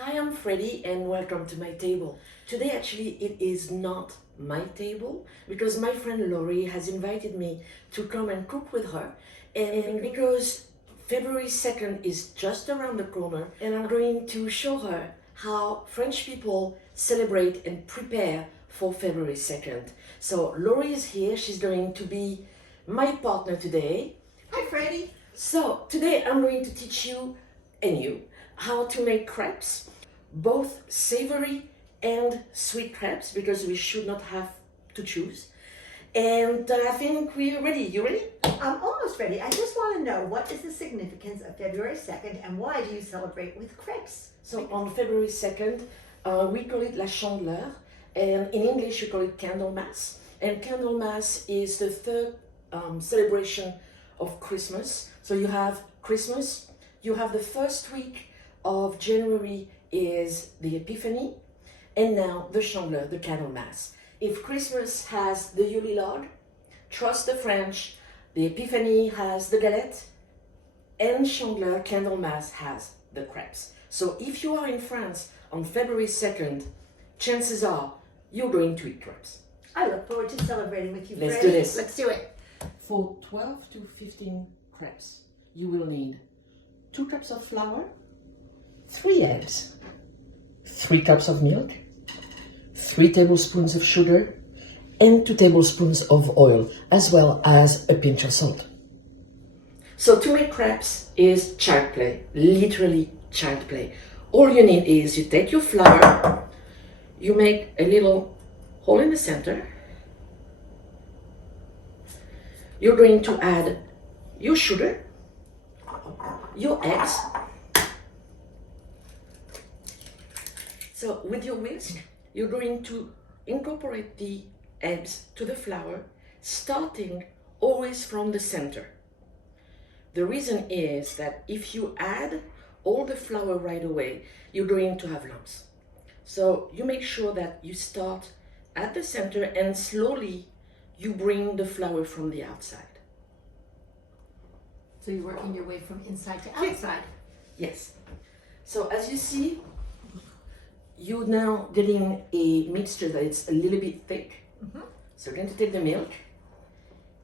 Hi, I'm Freddie and welcome to my table. Today actually it is not my table because my friend Laurie has invited me to come and cook with her, and because February 2nd is just around the corner and I'm going to show her how French people celebrate and prepare for February 2nd. So Laurie is here, she's going to be my partner today. Hi, Freddie. So today I'm going to teach you and you how to make crepes, both savory and sweet crepes, because we should not have to choose. And I think we're ready. You ready? I'm almost ready. I just want to know, what is the significance of February 2nd and why do you celebrate with crepes? So on February 2nd, we call it La Chandeleur, and in English we call it Candlemas. And Candlemas is the third celebration of Christmas. So you have Christmas, you have the first week of January is the Epiphany, and now the Chandeleur, the Candlemas. If Christmas has the Yule log, trust the French, the Epiphany has the galette, and Chandeleur, Candlemas has the crepes. So if you are in France on February 2nd, chances are you're going to eat crepes. I look forward to celebrating with you, Let's Freddie. do this. Let's do it. For 12 to 15 crepes, you will need 2 cups of flour, 3 eggs, 3 cups of milk, 3 tablespoons of sugar, and 2 tablespoons of oil, as well as a pinch of salt. So to make crepes is child play, literally child play. All you need is you take your flour, you make a little hole in the center, you're going to add your sugar, your eggs. So with your whisk, you're going to incorporate the eggs to the flour, starting always from the center. The reason is that if you add all the flour right away, you're going to have lumps. So you make sure that you start at the center and slowly you bring the flour from the outside. So you're working your way from inside to outside. Yes. So as you see, you're now getting a mixture that is a little bit thick. Mm-hmm. So you're going to take the milk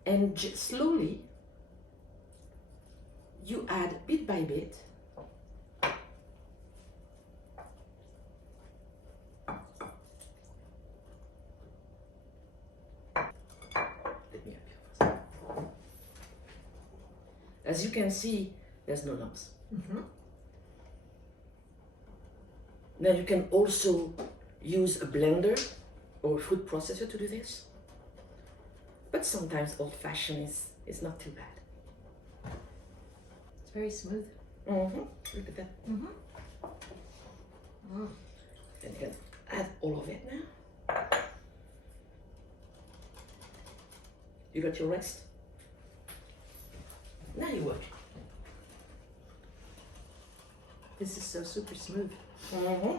and slowly you add bit by bit let me help you first. As you can see, there's no lumps. Mm-hmm. Now you can also use a blender or a food processor to do this, but sometimes old-fashioned is not too bad. It's very smooth. Mm-hmm. Look at that. Mm-hmm. Mm. And you can add all of it now. You got your rest. Now you work. This is so super smooth. Mm-hmm.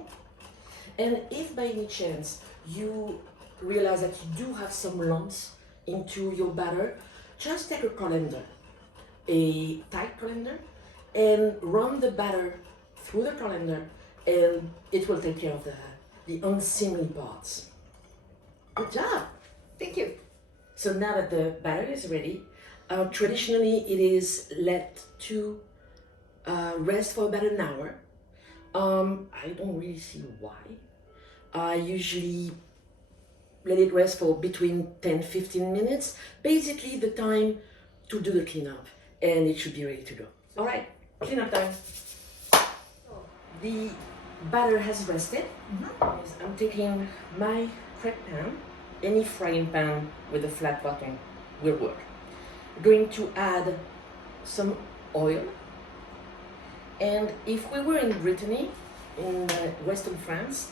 And if by any chance you realize that you do have some lumps into your batter, just take a colander, a tight colander, and run the batter through the colander, and it will take care of the unseemly parts. Good job! Thank you. So now that the batter is ready, traditionally it is let to rest for about an hour. I don't really see why. I usually let it rest for between 10-15 minutes, basically the time to do the cleanup, and it should be ready to go. All right, cleanup time. The batter has rested. Mm-hmm. I'm taking my crepe pan, any frying pan with a flat bottom will work. Going to add some oil. And if we were in Brittany, in Western France,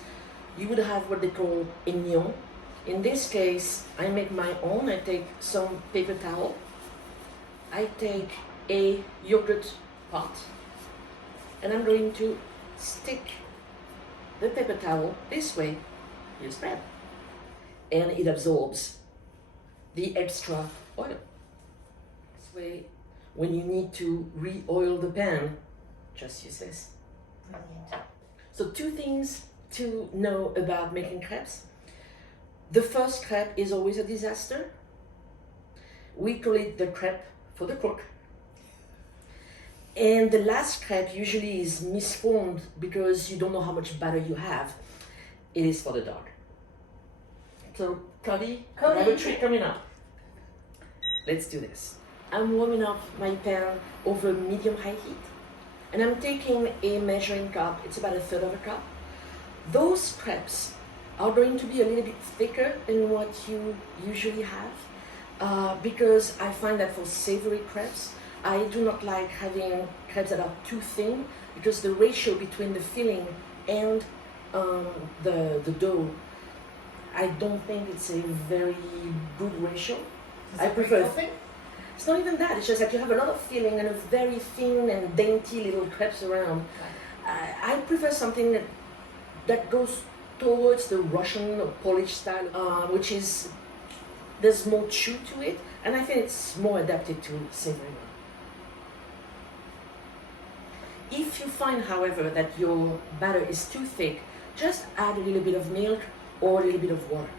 you would have what they call oignon. In this case, I make my own. I take some paper towel. I take a yogurt pot, and I'm going to stick the paper towel this way, you spread, and it absorbs the extra oil. This way, when you need to re-oil the pan, just use this. Brilliant. So 2 things to know about making crepes. The first crepe is always a disaster. We call it the crepe for the cook. And the last crepe usually is misformed because you don't know how much butter you have. It is for the dog. So Cody, I have a treat coming up. Let's do this. I'm warming up my pan over medium-high heat. And I'm taking a measuring cup, it's about 1/3 of a cup. Those crepes are going to be a little bit thicker than what you usually have because I find that for savory crepes, I do not like having crepes that are too thin because the ratio between the filling and the dough, I don't think it's a very good ratio. I prefer. It's not even that. It's just that you have a lot of filling and a very thin and dainty little crepes around. I prefer something that goes towards the Russian or Polish style, which is there's more chew to it, and I think it's more adapted to savory. If you find, however, that your batter is too thick, just add a little bit of milk or a little bit of water.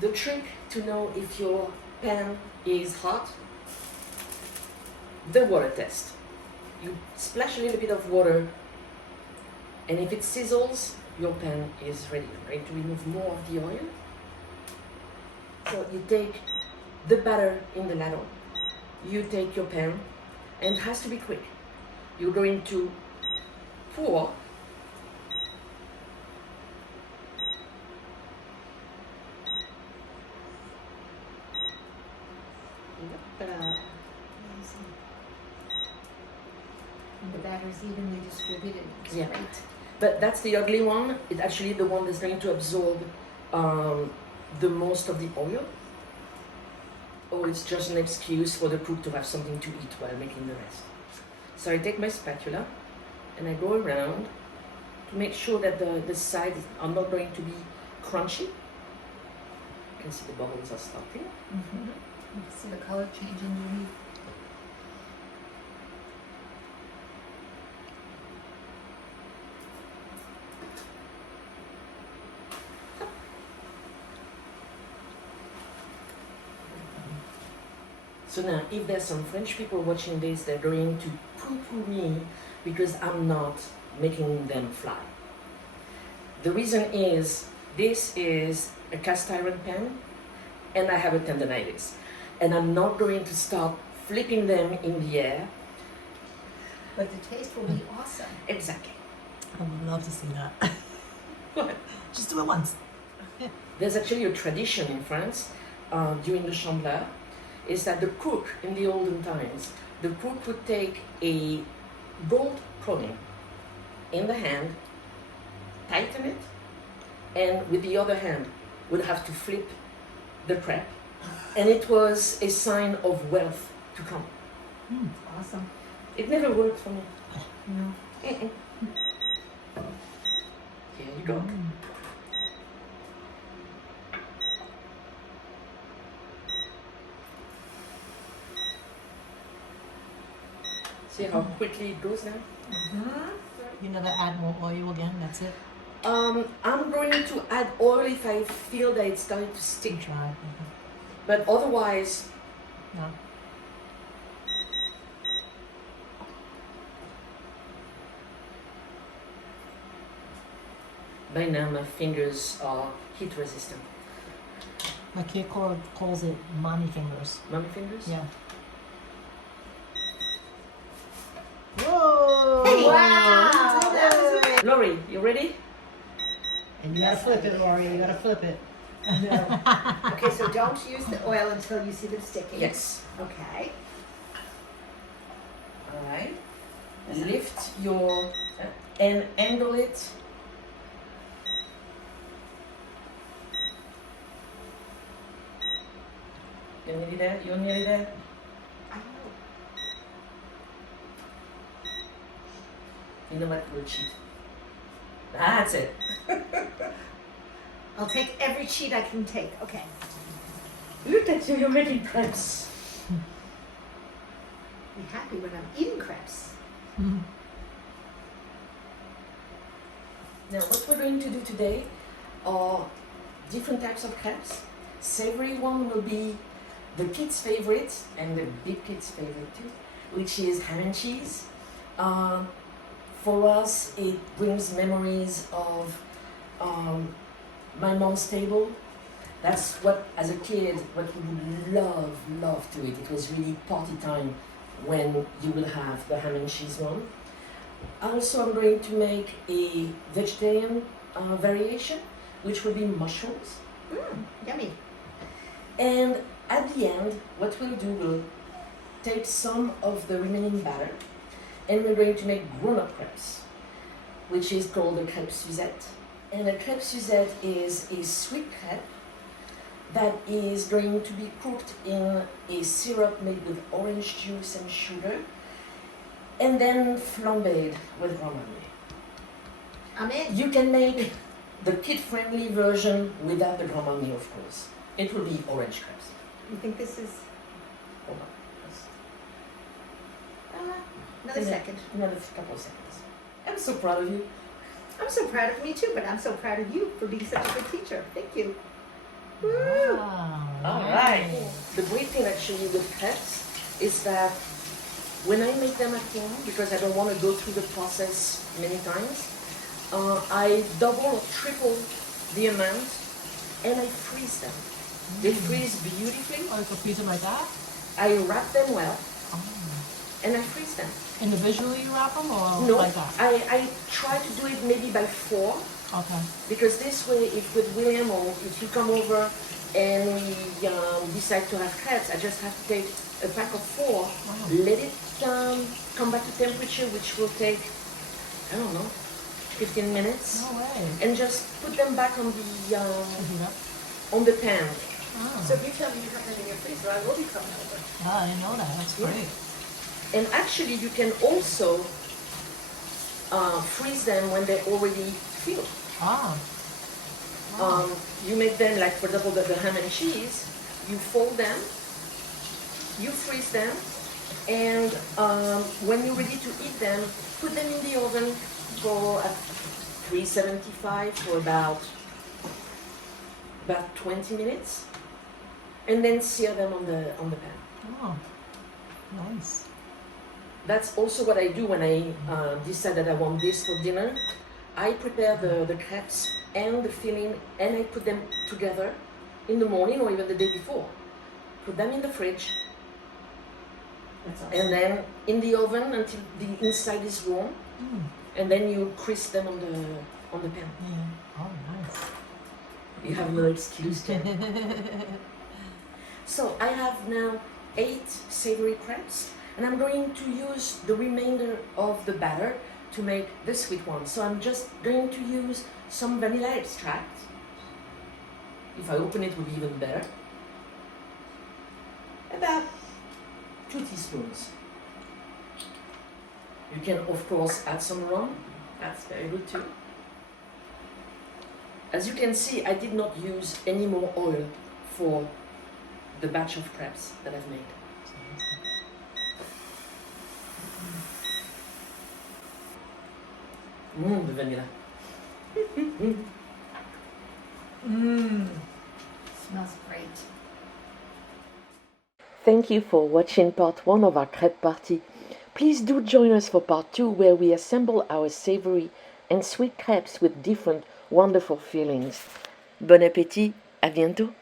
The trick to know if your pan is hot, the water test. You splash a little bit of water, and if it sizzles, your pan is ready. I'm going to remove more of the oil. So you take the batter in the ladle, you take your pan, and it has to be quick. You're going to pour And the batter is evenly distributed. It's Yeah. great. But that's the ugly one. It's actually the one that's going to absorb the most of the oil. Or it's just an excuse for the cook to have something to eat while making the rest. So I take my spatula and I go around to make sure that the sides are not going to be crunchy. You can see the bubbles are starting. Mm-hmm. You can see the color changing underneath. So now, if there's some French people watching this, they're going to poo-poo me because I'm not making them fly. The reason is, this is a cast iron pan, and I have a tendinitis. And I'm not going to start flipping them in the air. But the taste will be awesome. Exactly. I would love to see that. What? Just do it once. There's actually a tradition in France during the Chandeleur, is that the cook in the olden times, the cook would take a gold coin in the hand, tighten it, and with the other hand would have to flip the crepe, and it was a sign of wealth to come. Awesome. It never worked for me. No. Mm-mm. Here you go. See how quickly it goes now? Mm-hmm. You never add more oil again, that's it? I'm going to add oil if I feel that it's starting to stick, Try. but otherwise, No. by now my fingers are heat resistant. My kid calls it mommy fingers. Mommy fingers? Yeah. Whoa! Wow! That was great. Lori, you ready? And you gotta flip it, Lori. You gotta flip it. No. Okay, so don't use the oil until you see them sticking. Yes. Okay. Alright. Lift your and angle it. You're nearly there? You're nearly there? Oh. You know what? We'll cheat. That's it. I'll take every cheat I can take. Okay. Look at you, you're making crepes. Be happy when I'm eating crepes. Now, what we're going to do today are different types of crepes. Savory one will be the kids' favorite and the big kids' favorite too, which is ham and cheese. For us, it brings memories of my mom's table. That's what, as a kid, what we would love to eat. It was really party time when you will have the ham and cheese one. Also, I'm going to make a vegetarian variation, which will be mushrooms. Yummy. And at the end, what we'll do, we'll take some of the remaining batter and we're going to make grown-up crepes, which is called a Crepes Suzettes. And a Crepes Suzette is a sweet crepe that is going to be cooked in a syrup made with orange juice and sugar and then flambéed with Grand Marnier. I'm in. You can make the kid-friendly version without the Grand Marnier, of course. It will be orange crepes. You think this is Hold on. Yes. another second? Another couple of seconds. I'm so proud of you. I'm so proud of me too, but I'm so proud of you for being such a good teacher. Thank you. Woo! Wow. All right. The great thing actually with crepes is that when I make them at home, because I don't want to go through the process many times, I double or triple the amount and I freeze them. They freeze beautifully. Oh, you can freeze them like that? I wrap them well Oh. and I freeze them. Individually you wrap them or No, like that? I try to do it maybe by 4. Okay. Because this way, if with William or if you come over and we decide to have crepes, I just have to take a pack of 4, let it come back to temperature, which will take, I don't know, 15 minutes, No way. and just put them back on the pan. Oh. So if you tell me you have them in your freezer, I will be coming over. Yeah, I didn't know that. That's Yeah. great. And actually, you can also freeze them when they're already filled. Ah. You make them, like for example, the ham and cheese, you fold them, you freeze them, and when you're ready to eat them, put them in the oven for at 375 for about 20 minutes, and then sear them on the pan. Oh. Nice. That's also what I do when I decide that I want this for dinner. I prepare the crepes and the filling and I put them together in the morning or even the day before. Put them in the fridge That's awesome. and then in the oven until the inside is warm, and then you crisp them on the pan. Yeah. Oh, nice. You have no excuse then. So I have now 8 savory crepes, and I'm going to use the remainder of the batter to make the sweet one. So I'm just going to use some vanilla extract. If I open it, it will be even better. About 2 teaspoons. You can of course add some rum. That's very good too. As you can see, I did not use any more oil for the batch of crepes that I've made. The vanilla. Smells great. Thank you for watching part 1 of our crepe party. Please do join us for part 2, where we assemble our savory and sweet crepes with different wonderful fillings. Bon appétit, à bientôt!